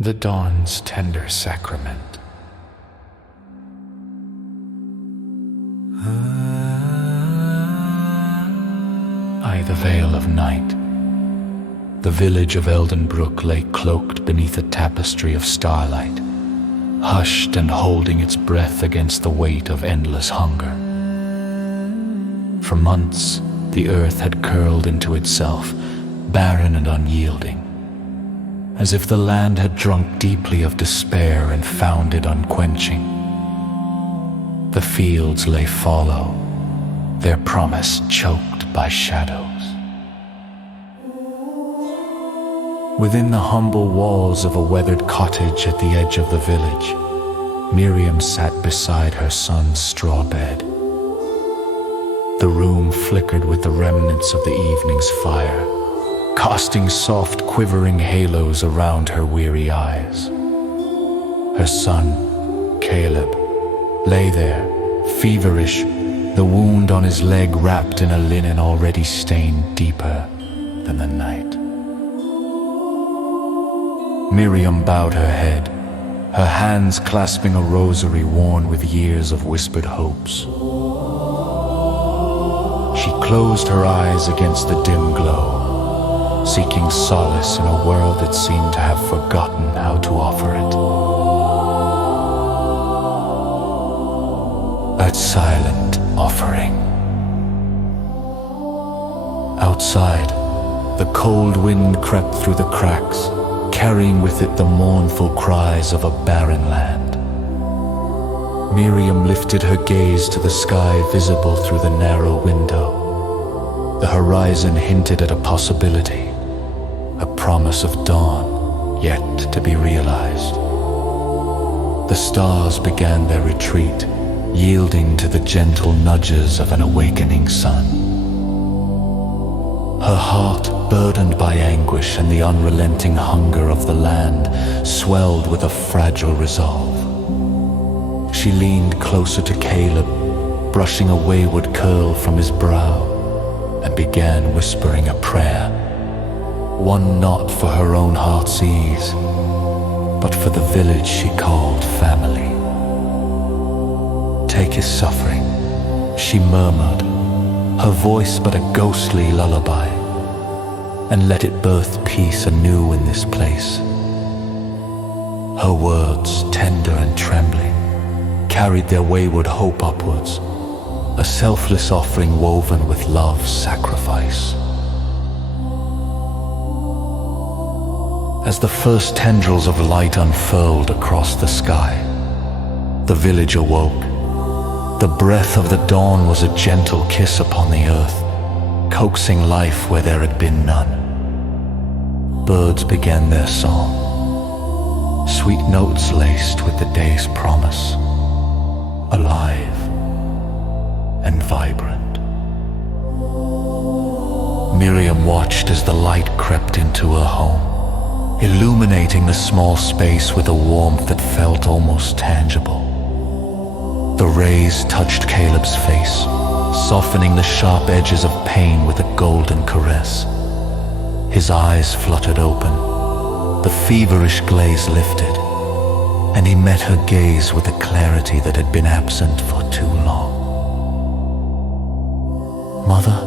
The dawn's tender sacrament. Aye, the veil of night. The village of Eldenbrook lay cloaked beneath a tapestry of starlight, hushed and holding its breath against the weight of endless hunger. For months, the earth had curled into itself, barren and unyielding, as if the land had drunk deeply of despair and found it unquenching. The fields lay fallow, their promise choked by shadows. Within the humble walls of a weathered cottage at the edge of the village, Miriam sat beside her son's straw bed. The room flickered with the remnants of the evening's fire, casting soft, quivering halos around her weary eyes. Her son, Caleb, lay there, feverish, the wound on his leg wrapped in a linen already stained deeper than the night. Miriam bowed her head, her hands clasping a rosary worn with years of whispered hopes. She closed her eyes against the dim glow, seeking solace in a world that seemed to have forgotten how to offer it. A silent offering. Outside, the cold wind crept through the cracks, carrying with it the mournful cries of a barren land. Miriam lifted her gaze to the sky visible through the narrow window. The horizon hinted at a possibility, a promise of dawn yet to be realized. The stars began their retreat, yielding to the gentle nudges of an awakening sun. Her heart, burdened by anguish and the unrelenting hunger of the land, swelled with a fragile resolve. She leaned closer to Caleb, brushing a wayward curl from his brow, and began whispering a prayer, one not for her own heart's ease, but for the village she called family. Take his suffering, she murmured, her voice but a ghostly lullaby, and let it birth peace anew in this place. Her words, tender and trembling, carried their wayward hope upwards, a selfless offering woven with love's sacrifice. As the first tendrils of light unfurled across the sky, the village awoke. The breath of the dawn was a gentle kiss upon the earth, coaxing life where there had been none. Birds began their song, sweet notes laced with the day's promise, alive and vibrant. Miriam watched as the light crept into her home, illuminating the small space with a warmth that felt almost tangible. The rays touched Caleb's face, softening the sharp edges of pain with a golden caress. His eyes fluttered open, the feverish glaze lifted, and he met her gaze with a clarity that had been absent for too long. Mother?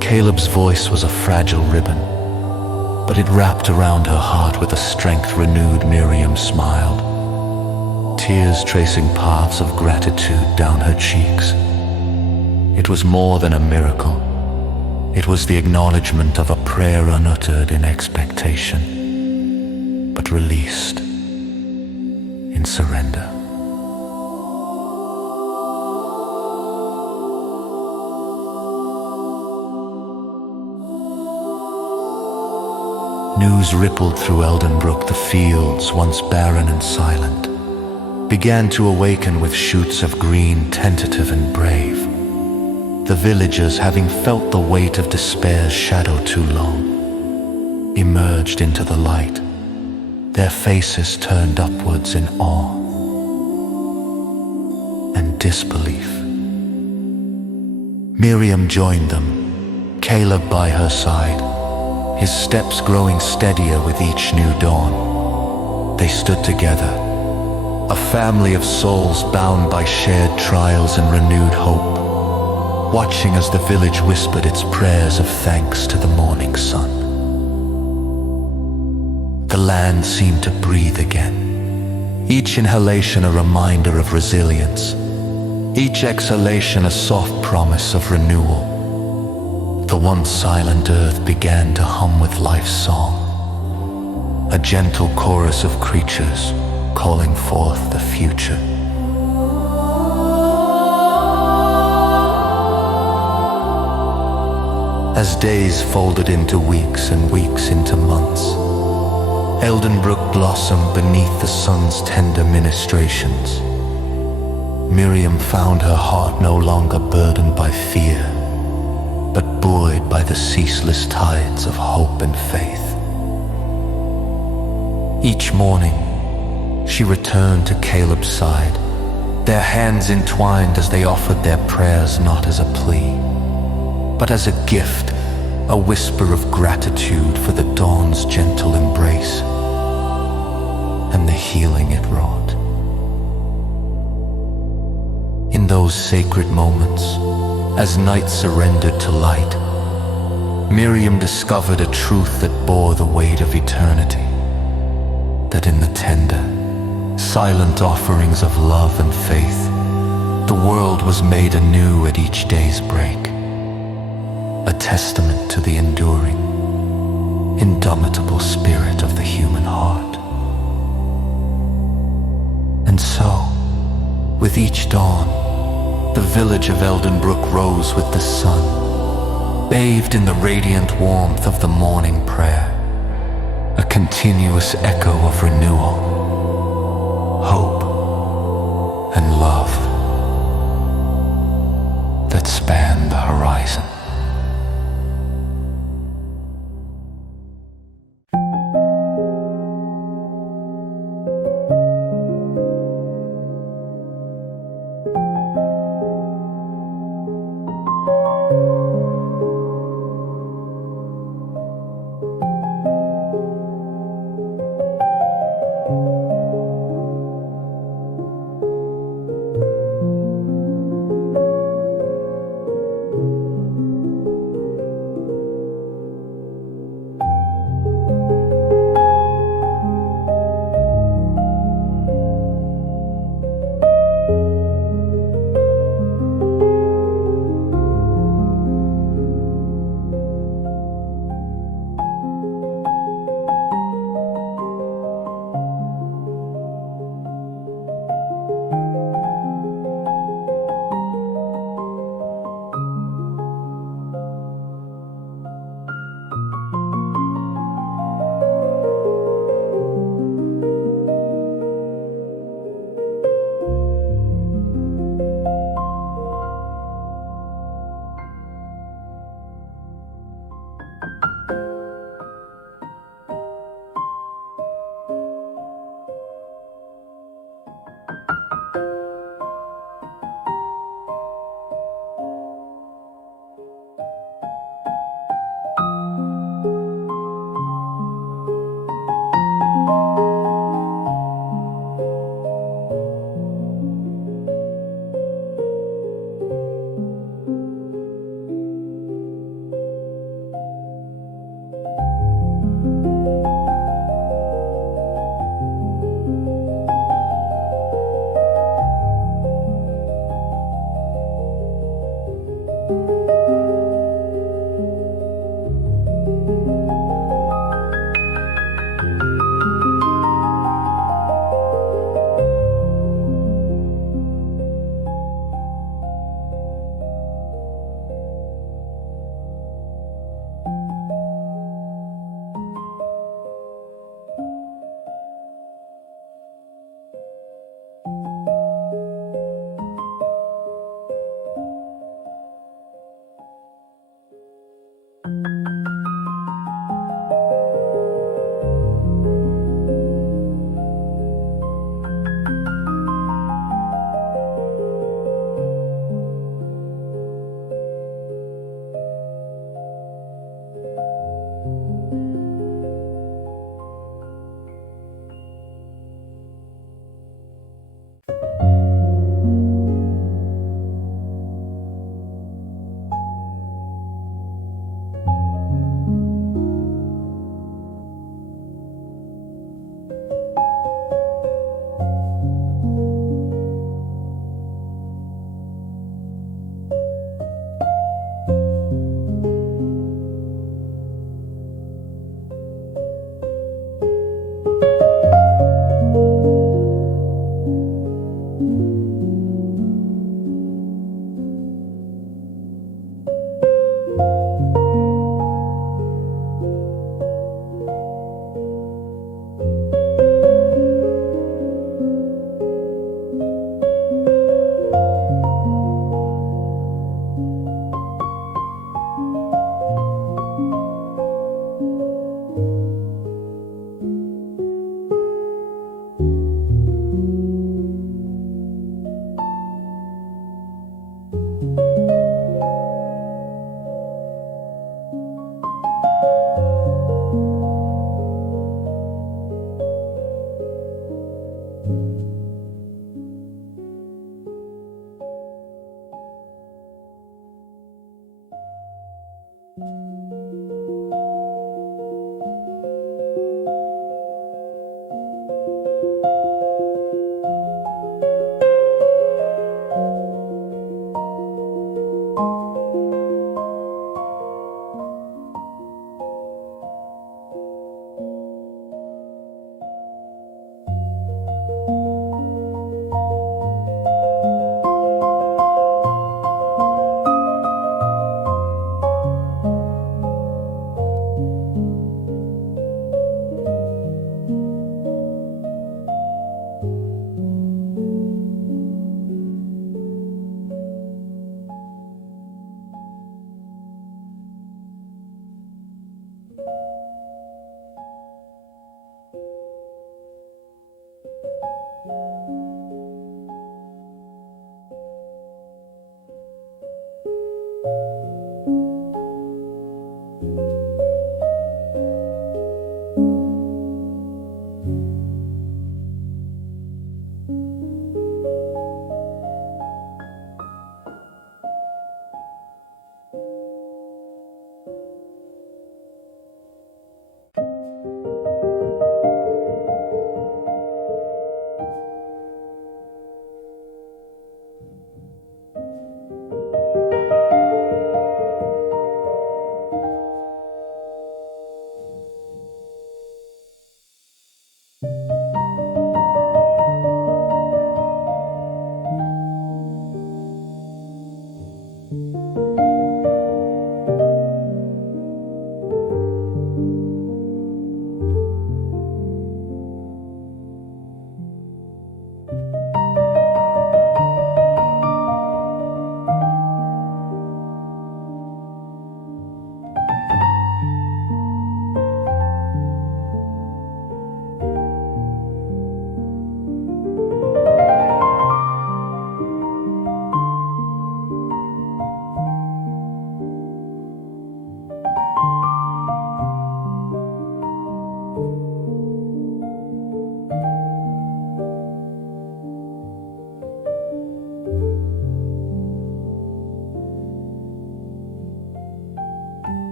Caleb's voice was a fragile ribbon, but it wrapped around her heart with a strength renewed. Miriam smiled, tears tracing paths of gratitude down her cheeks. It was more than a miracle. It was the acknowledgement of a prayer unuttered in expectation, but released in surrender. News rippled through Eldenbrook. The fields, once barren and silent, began to awaken with shoots of green, tentative and brave. The villagers, having felt the weight of despair's shadow too long, emerged into the light, their faces turned upwards in awe and disbelief. Miriam joined them, Caleb by her side, his steps growing steadier with each new dawn. They stood together, a family of souls bound by shared trials and renewed hope, watching as the village whispered its prayers of thanks to the morning sun. The land seemed to breathe again, each inhalation a reminder of resilience, each exhalation a soft promise of renewal. The once silent earth began to hum with life's song, a gentle chorus of creatures calling forth the future. As days folded into weeks and weeks into months, Eldenbrook blossomed beneath the sun's tender ministrations. Miriam found her heart no longer burdened by fear, but buoyed by the ceaseless tides of hope and faith. Each morning, she returned to Caleb's side, their hands entwined as they offered their prayers not as a plea, but as a gift, a whisper of gratitude for the dawn's gentle embrace and the healing it wrought. In those sacred moments, as night surrendered to light, Miriam discovered a truth that bore the weight of eternity, that in the tender, silent offerings of love and faith, the world was made anew at each day's break, a testament to the enduring, indomitable spirit of the human heart. And so, with each dawn, the village of Eldenbrook rose with the sun, bathed in the radiant warmth of the morning prayer, a continuous echo of renewal, hope, and love that spanned the horizon.